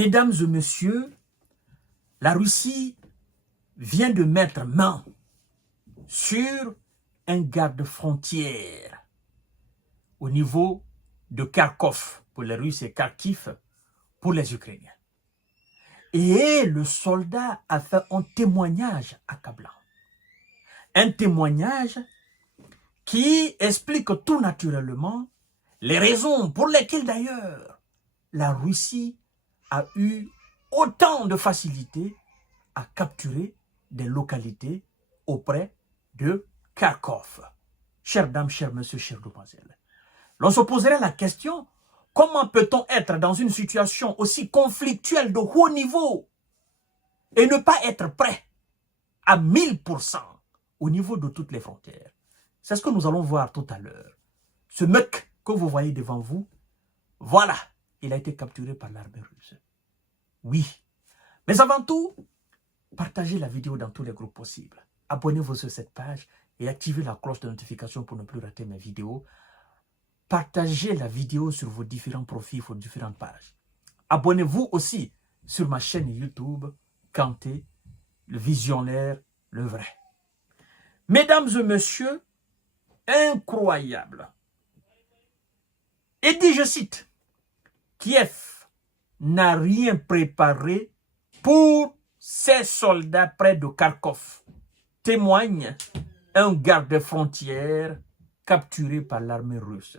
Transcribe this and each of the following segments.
Mesdames et messieurs, la Russie vient de mettre main sur un garde-frontière au niveau de Kharkov pour les Russes et Kharkiv pour les Ukrainiens. Et le soldat a fait un témoignage accablant. Un témoignage qui explique tout naturellement les raisons pour lesquelles d'ailleurs la Russie a eu autant de facilité à capturer des localités auprès de Kharkov. Chères dames, chers messieurs, chères demoiselles, l'on se poserait la question, comment peut-on être dans une situation aussi conflictuelle de haut niveau et ne pas être prêt à 1000% au niveau de toutes les frontières? C'est ce que nous allons voir tout à l'heure. Ce mec que vous voyez devant vous, voilà, il a été capturé par l'armée russe. Oui. Mais avant tout, partagez la vidéo dans tous les groupes possibles. Abonnez-vous sur cette page et activez la cloche de notification pour ne plus rater mes vidéos. Partagez la vidéo sur vos différents profils, vos différentes pages. Abonnez-vous aussi sur ma chaîne YouTube, Kanté, le visionnaire, le vrai. Mesdames et messieurs, incroyable. Et dit, je cite, Kiev n'a rien préparé pour ses soldats près de Kharkov, témoigne un garde-frontière capturé par l'armée russe.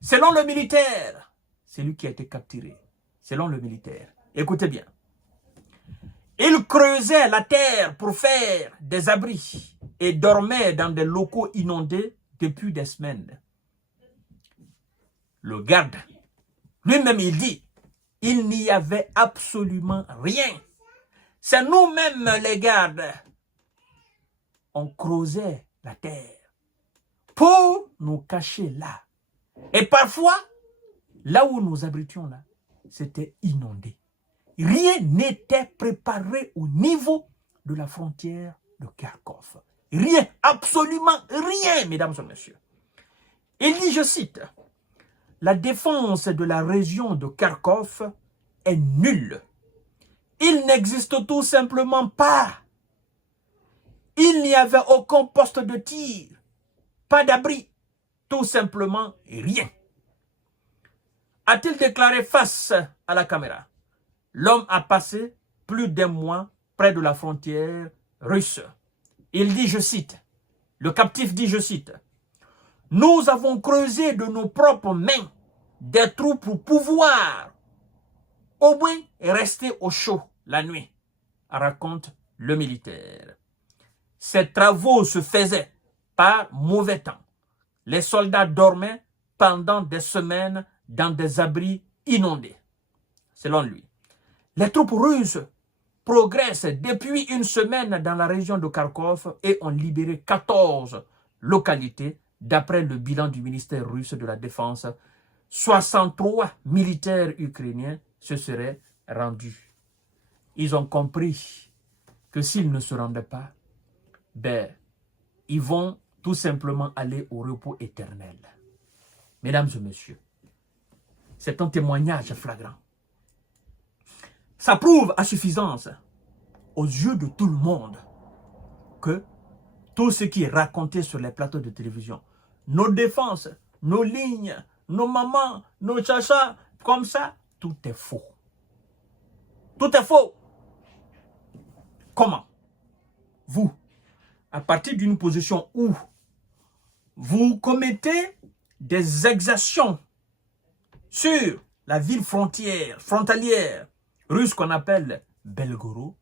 Selon le militaire, c'est lui qui a été capturé. Selon le militaire, écoutez bien. Il creusait la terre pour faire des abris et dormait dans des locaux inondés depuis des semaines. Le garde, lui-même, il dit, il n'y avait absolument rien. C'est nous-mêmes, les gardes. On creusait la terre pour nous cacher là. Et parfois, là où nous abritions là, c'était inondé. Rien n'était préparé au niveau de la frontière de Kharkov. Rien, absolument rien, mesdames et messieurs. Il dit, je cite, la défense de la région de Kharkov est nulle. Il n'existe tout simplement pas. Il n'y avait aucun poste de tir, pas d'abri, tout simplement rien. A-t-il déclaré face à la caméra? L'homme a passé plus d'un mois près de la frontière russe. Il dit, je cite, le captif dit, je cite, nous avons creusé de nos propres mains des trous pour pouvoir au moins rester au chaud la nuit, raconte le militaire. Ces travaux se faisaient par mauvais temps. Les soldats dormaient pendant des semaines dans des abris inondés. Selon lui, les troupes russes progressent depuis une semaine dans la région de Kharkov et ont libéré 14 localités d'après le bilan du ministère russe de la Défense. 63 militaires ukrainiens se seraient rendus. Ils ont compris que s'ils ne se rendaient pas, ben, ils vont tout simplement aller au repos éternel. Mesdames et messieurs, c'est un témoignage flagrant. Ça prouve à suffisance, aux yeux de tout le monde, que tout ce qui est raconté sur les plateaux de télévision, nos défenses, nos lignes, nos mamans, nos chachas, comme ça, tout est faux. Tout est faux. Comment? Vous, à partir d'une position où vous commettez des exactions sur la ville frontalière russe qu'on appelle Belgorod,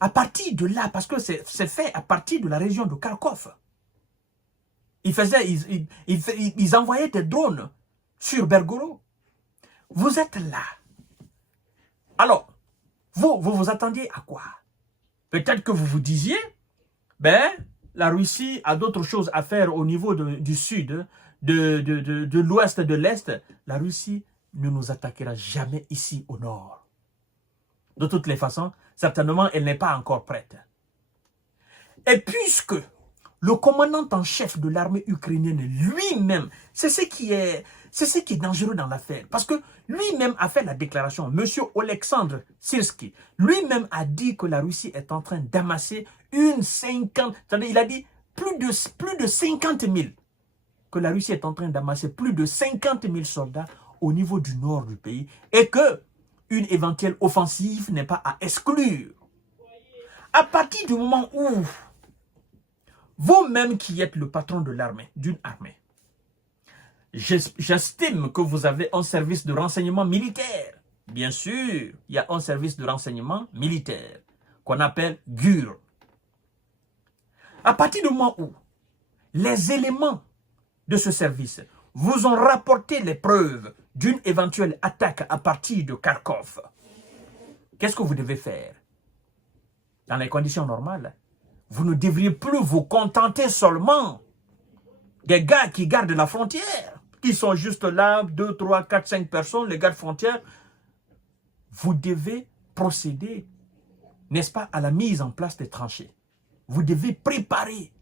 à partir de là, parce que c'est fait à partir de la région de Kharkov, ils envoyaient des drones sur Belgorod. Vous êtes là. Alors, vous vous attendiez à quoi? Peut-être que vous vous disiez, ben, la Russie a d'autres choses à faire au niveau du sud, de l'ouest, de l'est. La Russie ne nous attaquera jamais ici au nord. De toutes les façons, certainement, elle n'est pas encore prête. Et puisque le commandant en chef de l'armée ukrainienne lui-même, c'est ce qui est dangereux dans l'affaire. Parce que lui-même a fait la déclaration. Monsieur Oleksandr Syrski, lui-même a dit que la Russie est en train d'amasser il a dit plus de 50 000. Que la Russie est en train d'amasser plus de 50 000 soldats au niveau du nord du pays. Et que une éventuelle offensive n'est pas à exclure. À partir du moment où vous-même qui êtes le patron de l'armée, d'une armée, j'estime que vous avez un service de renseignement militaire. Bien sûr, il y a un service de renseignement militaire qu'on appelle GUR. À partir du moment où les éléments de ce service vous ont rapporté les preuves d'une éventuelle attaque à partir de Kharkov, qu'est-ce que vous devez faire? Dans les conditions normales, vous ne devriez plus vous contenter seulement des gars qui gardent la frontière, qui sont juste là, 2, 3, 4, 5 personnes, les gardes frontières. Vous devez procéder, n'est-ce pas, à la mise en place des tranchées. Vous devez préparer,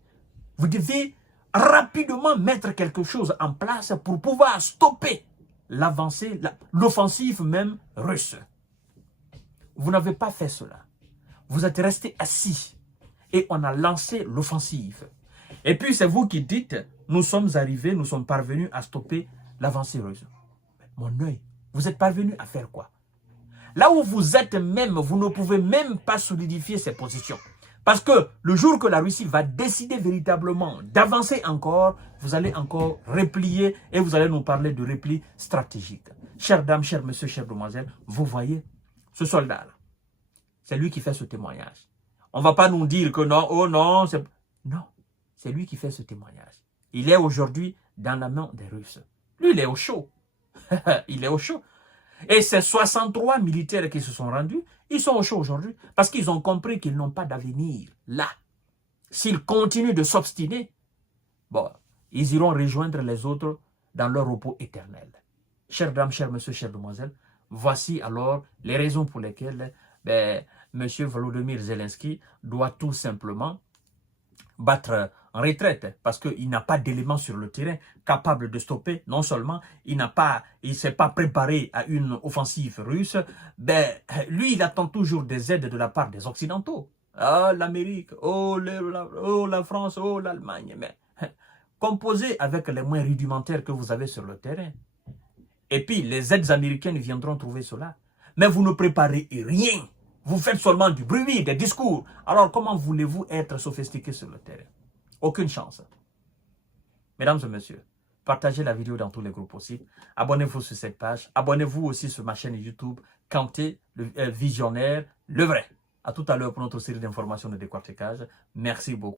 vous devez rapidement mettre quelque chose en place pour pouvoir stopper l'avancée, l'offensive même russe. Vous n'avez pas fait cela. Vous êtes resté assis et on a lancé l'offensive. Et puis c'est vous qui dites, nous sommes arrivés, nous sommes parvenus à stopper l'avancée russe. Mon œil, vous êtes parvenu à faire quoi? Là où vous êtes même, vous ne pouvez même pas solidifier ces positions. Parce que le jour que la Russie va décider véritablement d'avancer encore, vous allez encore replier et vous allez nous parler de repli stratégique. Chères dames, chers messieurs, chères demoiselles, vous voyez, ce soldat-là, c'est lui qui fait ce témoignage. On ne va pas nous dire que non, oh non, non, c'est lui qui fait ce témoignage. Il est aujourd'hui dans la main des Russes. Lui, il est au chaud. Il est au chaud. Et ces 63 militaires qui se sont rendus, ils sont au chaud aujourd'hui parce qu'ils ont compris qu'ils n'ont pas d'avenir là. S'ils continuent de s'obstiner, bon, ils iront rejoindre les autres dans leur repos éternel. Chères dames, chers messieurs, chères demoiselles, voici alors les raisons pour lesquelles M. Volodymyr Zelensky doit tout simplement battre en retraite parce qu'il n'a pas d'éléments sur le terrain capable de stopper. Non seulement il ne s'est pas préparé à une offensive russe, lui il attend toujours des aides de la part des Occidentaux. Ah, l'Amérique, oh la France, oh l'Allemagne, mais composez avec les moyens rudimentaires que vous avez sur le terrain. Et puis les aides américaines viendront trouver cela. Mais vous ne préparez rien. Vous faites seulement du bruit, des discours. Alors comment voulez-vous être sophistiqué sur le terrain? Aucune chance. Mesdames et messieurs, partagez la vidéo dans tous les groupes possibles. Abonnez-vous sur cette page. Abonnez-vous aussi sur ma chaîne YouTube. Kanté, le visionnaire, le vrai. À tout à l'heure pour notre série d'informations de décortiquage. Merci beaucoup.